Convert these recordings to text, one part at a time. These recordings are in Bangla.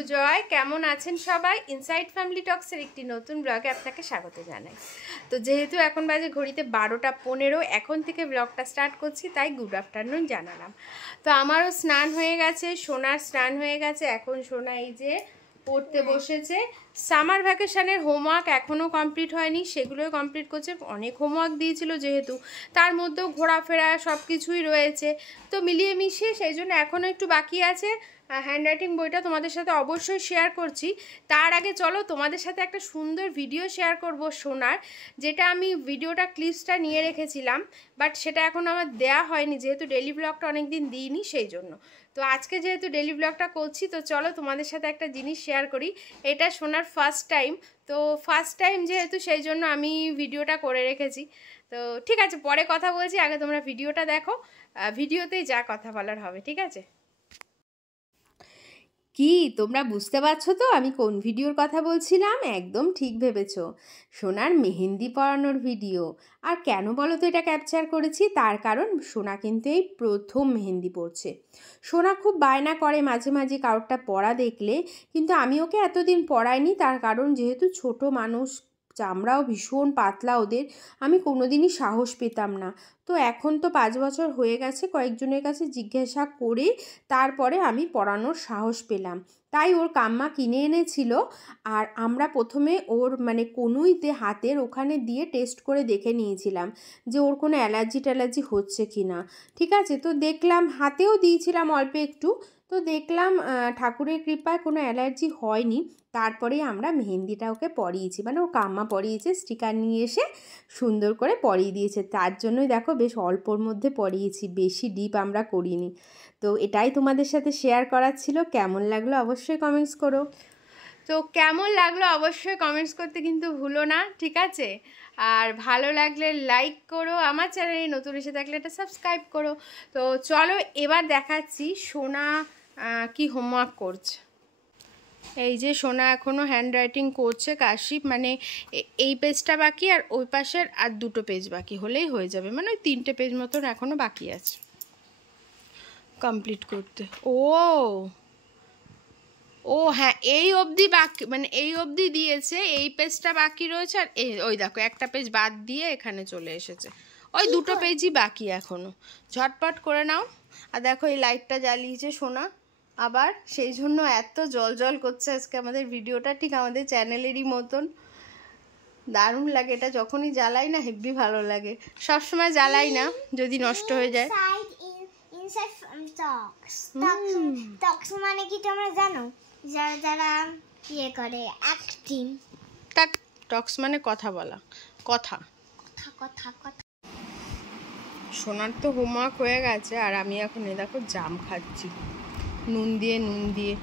গুরু জয়। কেমন আছেন সবাই? ইনসাইড ফ্যামিলি টক্সের একটি নতুন ব্লগে আপনাকে স্বাগত জানাই। তো যেহেতু এখন বাজে ঘড়িতে 12:15, এখন থেকে ব্লগটা স্টার্ট করছি, তাই গুড আফটারনুন জানালাম। তো আমারও স্নান হয়ে গেছে, সোনার স্নান হয়ে গেছে। এখন সোনা এই যে পড়তে বসেছে। সামার ভ্যাকেশনের হোমওয়ার্ক এখনও কমপ্লিট হয়নি, সেগুলোই কমপ্লিট করছে। অনেক হোমওয়ার্ক দিয়েছিল যেহেতু, তার মধ্যেও ঘোরাফেরা সব কিছুই রয়েছে, তো মিলিয়ে মিশিয়ে সেই জন্য এখনও একটু বাকি আছে। হ্যান্ডরাইটিং বইটা তোমাদের সাথে অবশ্যই শেয়ার করছি। তার আগে চলো তোমাদের সাথে একটা সুন্দর ভিডিও শেয়ার করব সোনার, যেটা আমি ভিডিওটা ক্লিপসটা নিয়ে রেখেছিলাম, বাট সেটা এখন আমার দেয়া হয়নি যেহেতু ডেলি ব্লগটা অনেকদিন দিইনি সেই জন্য। তো আজকে যেহেতু ডেলি ব্লগটা করছি, তো চলো তোমাদের সাথে একটা জিনিস শেয়ার করি। এটা সোনার ফার্স্ট টাইম, তো ফার্স্ট টাইম যেহেতু সেই জন্য আমি ভিডিওটা করে রেখেছি। তো ঠিক আছে, পরে কথা বলছি, আগে তোমরা ভিডিওটা দেখো, ভিডিওতেই যা কথা বলার হবে, ঠিক আছে? কি তোমরা বুঝতে পারছো তো আমি কোন ভিডিওর কথা বলছিলাম? একদম ঠিক ভেবেছো, সোনার মেহেন্দি পরানোর ভিডিও। আর কেন বলো তো এটা ক্যাপচার করেছি? তার কারণ সোনা কিন্তু এই প্রথম মেহেন্দি পরছে। সোনা খুব বায়না করে মাঝে মাঝে কারোরটা পরা দেখলে, কিন্তু আমি ওকে এতদিন পরাইনি, তার কারণ যেহেতু ছোট মানুষ, চামড়াও ভীষণ পাতলা ওদের, আমি কোনোদিনই সাহস পেতাম না। তো এখন তো 5 বছর হয়ে গেছে, কয়েকজনের কাছে জিজ্ঞাসা করে তারপরে আমি পরানোর সাহস পেলাম, তাই ওর কাম্মা কিনে এনেছিল। আর আমরা প্রথমে ওর মানে কনুইতে হাতের ওখানে দিয়ে টেস্ট করে দেখে নিয়েছিলাম যে ওর কোনো অ্যালার্জি হচ্ছে কি না। ঠিক আছে, তো দেখলাম, হাতেও দিয়েছিলাম অল্প একটু, তো দেখলাম ঠাকুরের কৃপায় কোনো অ্যালার্জি হয়নি। তারপরেই আমরা মেহেন্দিটা ওকে পরিয়েছি, মানে ও কাম্মা পরিয়েছে, স্টিকার নিয়ে এসে সুন্দর করে পরিয়ে দিয়েছে। তার জন্যই দেখো বেশ অল্পর মধ্যে পরিয়েছি, বেশি ডিপ আমরা করিনি। তো এটাই তোমাদের সাথে শেয়ার করার ছিল। কেমন লাগলো অবশ্যই কমেন্টস করো। তো কেমন লাগলো অবশ্যই কমেন্টস করতে কিন্তু ভুলো না, ঠিক আছে? আর ভালো লাগলে লাইক করো, আমার চ্যানেলে নতুন এসে থাকলে এটা সাবস্ক্রাইব করো। তো চলো এবার দেখাচ্ছি সোনা কি হোমওয়ার্ক করছে। এই যে সোনা এখনও হ্যান্ডরাইটিং করছে, কাশিপ, মানে এই পেজটা বাকি আর ওই পাশের আর 2টো পেজ বাকি হলেই হয়ে যাবে, মানে ওই 3টে পেজ মতন এখনও বাকি আছে কমপ্লিট করতে। ও হ্যাঁ, এই অবধি বাকি, মানে এই অবধি দিয়েছে, এই পেজটা বাকি রয়েছে। আর ওই দেখো একটা পেজ বাদ দিয়ে এখানে চলে এসেছে, ওই 2টো পেজই বাকি এখনও। ঝটপট করে নাও। আর দেখো এই লাইটটা জ্বালিয়েছে সোনা আবার, সেই জন্য এত জল করছে আজকে আমাদের ভিডিওটা, ঠিক আমাদের চ্যানেলেরই মতন। দারুণ লাগে এটা, যখনই জ্বালাই না হেব্বি ভালো লাগে। সবসময় জ্বালাই না, যদি নষ্ট হয়ে যায়। মানে কি তোমরা জানো? যারা যারা ইয়ে করে অ্যাক্টিং। টক্স মানে কথা বলা, কথা। সোনার তো হোমওয়ার্ক হয়ে গেছে, আর আমি এখন এই দেখো জাম খাচ্ছি নুন দিয়ে।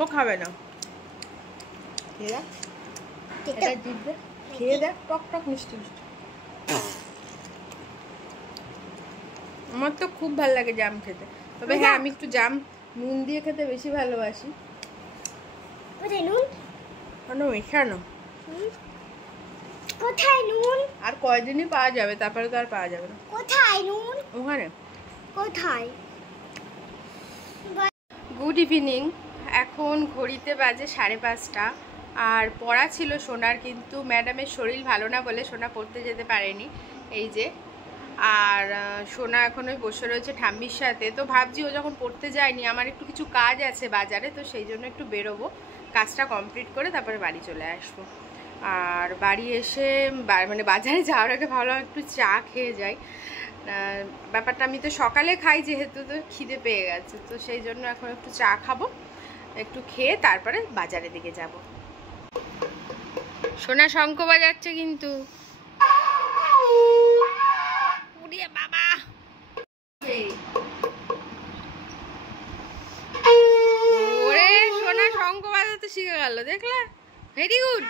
ও খাবে না, খেয়ে দেখ, টক মিষ্টি মিষ্টি। আমার তো খুব ভালো লাগে জাম খেতে, তবে হ্যাঁ আমি একটু জাম নুন দিয়ে খেতে বেশি ভালোবাসি। মেশানো কোথায় নুন? আর কয়দিনই পাওয়া যাবে, তারপরে তো আর পাওয়া যাবে না। কোথায় নুন? ওখানে। কোথায়? গুড ইভিনিং, এখন ঘড়িতে বাজে 5:30, আর পড়া ছিল সোনার, কিন্তু ম্যাডামের শরীর ভালো না বলে সোনা পড়তে যেতে পারেনি। এই যে, আর সোনা এখন ওই বসে রয়েছে ঠাম্মির সাথে। তো ভাবছি ও যখন পড়তে যায়নি, আমার একটু কিছু কাজ আছে বাজারে, তো সেই জন্য একটু বেরোবো, কাজটা কমপ্লিট করে তারপরে বাড়ি চলে আসবো। আর বাড়ি এসে মানে বাজারে যাওয়ার আগে ভাবলাম একটু চা খেয়ে যাই। ব্যাপারটা আমি তো সকালে খাই যেহেতু, তো খিদে পেয়ে গেছে, তো সেই জন্য এখন একটু চা খাবো, একটু খেয়ে তারপরে বাজারের দিকে যাব। সোনা শঙ্খ বাজাচ্ছে কিন্তু, বাবা ওরে সোনা শঙ্খ বাজাতে শিখে গেল, দেখলে? Very good.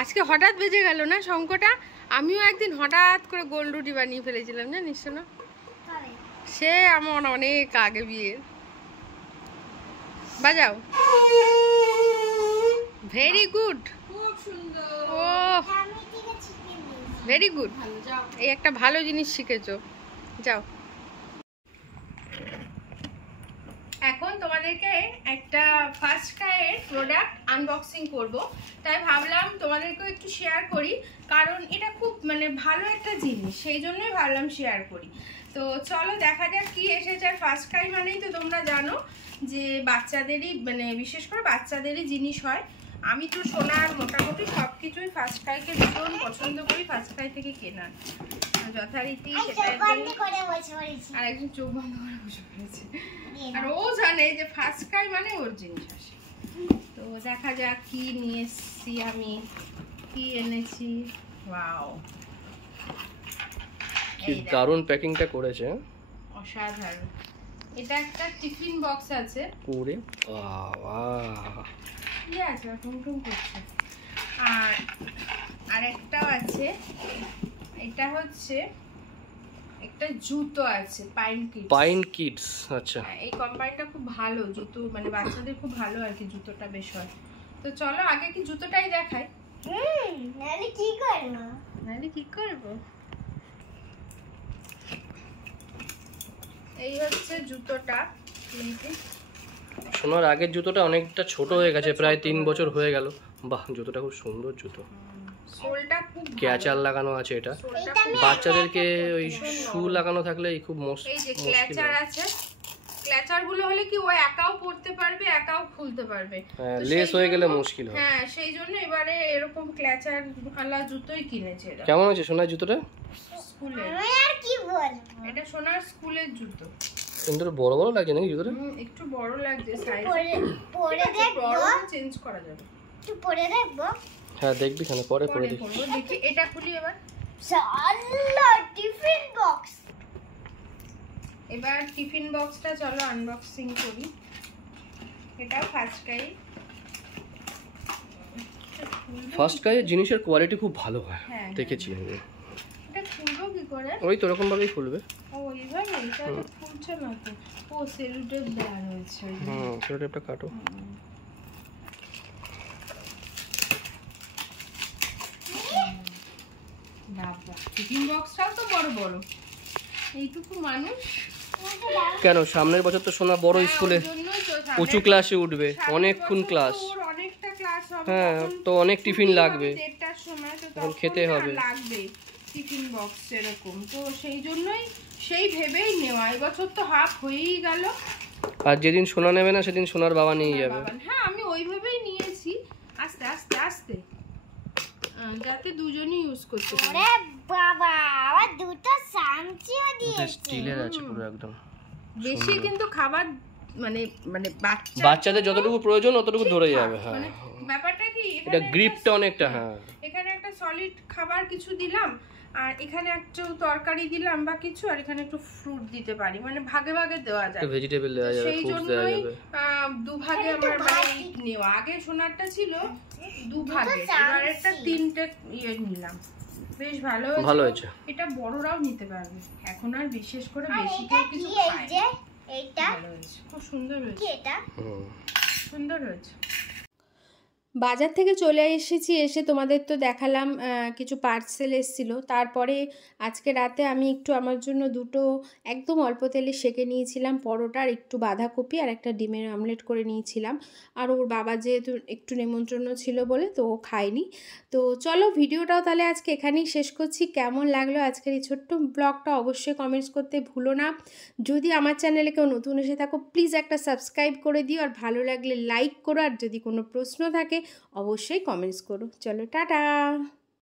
আজকে হঠাৎ বেজে গেল না শঙ্খটা? আমিও একদিন হঠাৎ করে গোল রুটি বানিয়ে ফেলেছিলাম, জানিস না? সে আমার অনেক আগে বিয়ের। বাজাও। ভেরি গুড, ও ভেরি গুড, এই একটা ভালো জিনিস শিখেছো। যাও। তোমাদেরকে একটা ফার্স্ট ক্রাইয়ের প্রোডাক্ট আনবক্সিং করব, তাই ভাবলাম তোমাদেরকেও একটু শেয়ার করি, কারণ এটা খুব মানে ভালো একটা জিনিস, সেই জন্যই ভাবলাম শেয়ার করি। তো চলো দেখা যাক কি এসেছে। আর ফার্স্ট ক্রাই মানেই তো তোমরা জানো যে বাচ্চাদেরই মানে বিশেষ করে বাচ্চাদেরই জিনিস হয়। আমি তো সোনার মোটামুটি সব কিছুই ফার্স্ট ক্রাইকে ভীষণ পছন্দ করি, ফার্স্ট ক্রাই থেকে কেনা যথারীতি সেটা। আর একজন চোখ বন্ধ করে বসে পড়েছে, আর ও জানে যে ফার্স্ট ক্রাই মানে ওর জিনিস আসে। তো দেখা যাক কি নিয়ে এসেছি, আমি কি এনেছি। ওয়াও, কি দারুণ প্যাকিংটা করেছে, অসাধারণ। এটা একটা টিফিন বক্স আছে পুরে বাবা, কি আছে টুমটুম করছে। আর একটাও আছে, এটা হচ্ছে একটা জুতো আছে পাইন কিডস। আচ্ছা, এই কোম্পানিটা খুব ভালো, জুতো মানে বাচ্চাদের খুব ভালো আর কি, জুতোটা বেশ হয়। তো চলো আগে কি জুতোটাই দেখাই। নাহলে কি করবো। এই হচ্ছে জুতোটা। সোনার আগের জুতোটা অনেকটা ছোট হয়ে গেছে, প্রায় 3 বছর হয়ে গেল। বাহ, জুতোটা খুব সুন্দর জুতো, সোলটা খুব ক্যাচার লাগানো আছে। এটা বাচ্চাদেরকে ওই শু লাগানো থাকলে খুব এই যে ক্ল্যাচার আছে, ক্ল্যাচার গুলো হলে কি ও একাও পড়তে পারবে, একাও খুলতে পারবে। লেস হয়ে গেলে মুশকিল হয়। হ্যাঁ, সেই জন্য এবারে এরকম ক্ল্যাচার আলা জুতোই কিনেছে। এটা কেমন আছে সোনার জুতোটা? স্কুলের, এটা সোনার স্কুলের জুতো। সুন্দর বড় বড় লাগছে নাকি জুতোটা? একটু বড় লাগছে, সাইজ পরে দেখবো, চেঞ্জ করা যাবে। একটু পরে দেখবো। হ্যাঁ দেখবি, কেন পরে পরে দেখি। দেখি এটা খুলি এবার। সালা টিফিন বক্স। এবার টিফিন বক্সটা চলো আনবক্সিং করি। এটা ফার্স্ট ক্রাই। ফার্স্ট ক্রাইয়ের জিনিসের কোয়ালিটি খুব ভালো হয়, দেখেছি আমি। এটা খুলবো কি করে? ওই তো এরকম ভাবেই খুলবে। ও এইভাবে, এটা তো খুলছে না তো। ও সেলো টেপ দেওয়া রয়েছে। সেলো টেপটা কাটো। বাবা, টিফিন বক্সটাও তো বড় বড়, এইটুকু মানুষ। কেন, সামনের বছর তো সোনা বড় স্কুলে উঁচু ক্লাসে উঠবে, অনেকক্ষণ ক্লাস। অনেকটা ক্লাস হবে, হ্যাঁ, তো অনেক টিফিন লাগবে, 1:30টার সময় তো তখন খেতে হবে, লাগবে টিফিন বক্স এরকম। তো সেই জন্যই সেই ভেবেই নেওয়া। এই বছর তো হাফ হয়েই গেল, আর যেদিন সোনা নেবে না সেদিন সোনার বাবা নিয়ে যাবে। হ্যাঁ, আমি ওইভাবেই নিয়েছি, আস্তে আস্তে আস্তে, যাতে দুজনই ইউজ করতে পারে। ওরে বাবা, আবার দুটো সামচিও দিয়েছে। স্টিলের আছে পুরো একদম। বেশি কিন্তু খাবার মানে মানে বাচ্চাদের যতটুকু প্রয়োজন ততটুকু ধরে যাবে। হ্যাঁ, ব্যাপারটা কি, এটা গ্রিপটা অনেকটা। হ্যাঁ, এখানে একটা সলিড খাবার কিছু দিলাম, আর এখানে একটু তরকারি দিলাম বা কিছু, আর এখানে একটু ফ্রুট দিতে পারি, মানে ভাগে ভাগে দেওয়া যায়, ভেজিটেবল দেওয়া যাবে, সেই ফ্রুটস দেওয়া জন্যই যাবে। দুভাগে আমার মানে নেওয়া। আগে সোনারটা ছিল দুভাগে, এবার একটা 3টে ইয়ে নিলাম, বেশ ভালো হয়েছে। এটা বড়রাও নিতে পারবে, এখন আর বিশেষ করে বেশি কেউ কিছু খায় না। এইটা ভালো হয়েছে, খুব সুন্দর হয়েছে, এটা সুন্দর হয়েছে। বাজার থেকে চলে এসেছি, এসে তোমাদের তো দেখালাম কিছু পার্সেল এসেছিল। তারপরে আজকে রাতে আমি একটু আমার জন্য দুটো একদম অল্প তেলে সেঁকে নিয়েছিলাম পরোটা, আর একটু বাঁধাকপি আর একটা ডিমের আমলেট করে নিয়েছিলাম। আর ওর বাবা যেহেতু একটু নেমন্ত্রণ ছিল বলে তো ও খায়নি। তো চলো ভিডিওটাও তাহলে আজকে এখানেই শেষ করছি। কেমন লাগলো আজকের এই ছোট্ট ব্লগটা অবশ্যই কমেন্টস করতে ভুলো না। যদি আমার চ্যানেলে কেউ নতুন এসে থাকো প্লিজ একটা সাবস্ক্রাইব করে দিও, আর ভালো লাগলে লাইক করো, আর যদি কোনো প্রশ্ন থাকে অবশ্যই কমেন্টস করো। চলো টাটা।